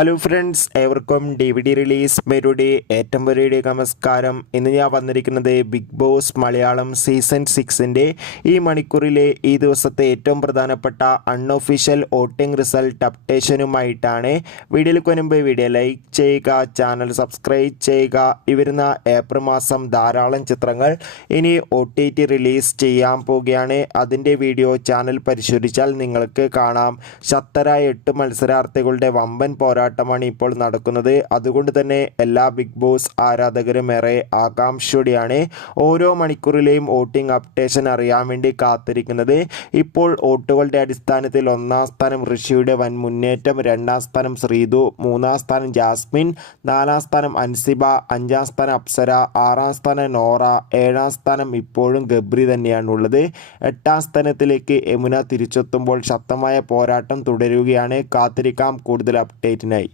Hello friends ഏവർക്കും D V D release മെരുടെ ഏറ്റവും വലിയ നമസ്കാരം. ഇന്ന് ഞാൻ വന്നിരിക്കുന്നത് ബിഗ് ബോസ് മലയാളം സീസൺ സിക്സിന്റെ ഈ മണിക്കൂറിലെ ഈ ദിവസത്തെ ഏറ്റവും പ്രധാനപ്പെട്ട അൺഒഫീഷ്യൽ വോട്ടിംഗ് റിസൾട്ട് അപ്ഡേഷനുമായിട്ടാണ് വീഡിയോയിലേക്ക് മുൻപ് വീഡിയോ ലൈക്ക് ചെയ്യുക ചാനൽ സബ്സ്ക്രൈബ് ചെയ്യുക. ഈ വരുന്ന ഏപ്രിൽ മാസം ധാരാളം ചിത്രങ്ങൾ ഇനി ഒ ടി ടി റിലീസ് ചെയ്യാൻ പോവുകയാണ്. അതിന്റെ വീഡിയോ ചാനൽ പരിശോധിച്ചാൽ നിങ്ങൾക്ക് കാണാം. ശക്തരായ എട്ട് മത്സരാർത്ഥികളുടെ വമ്പൻ പോരാട്ടമാണ് ഇപ്പോൾ നടക്കുന്നത്. അതുകൊണ്ട് തന്നെ എല്ലാ ബിഗ് ബോസ് ആരാധകരും ഏറെ ആകാംക്ഷയോടെയാണ് ഓരോ മണിക്കൂറിലെയും വോട്ടിംഗ് അപ്ഡേഷൻ അറിയാൻ വേണ്ടി കാത്തിരിക്കുന്നത്. ഇപ്പോൾ വോട്ടുകളുടെ അടിസ്ഥാനത്തിൽ ഒന്നാം സ്ഥാനം ഋഷിയുടെ വൻ മുന്നേറ്റം രണ്ടാം സ്ഥാനം ശ്രീതു മൂന്നാം സ്ഥാനം ജാസ്മിൻ നാലാം സ്ഥാനം അൻസിബ അഞ്ചാം സ്ഥാനം അപ്സര ആറാം സ്ഥാനം നോറ ഏഴാം സ്ഥാനം ഇപ്പോഴും ഗബ്രി തന്നെയാണുള്ളത്. എട്ടാം സ്ഥാനത്തിലേക്ക് യമുന തിരിച്ചെത്തുമ്പോൾ ശക്തമായ പോരാട്ടം തുടരുകയാണ്. കാത്തിരിക്കാം കൂടുതൽ night.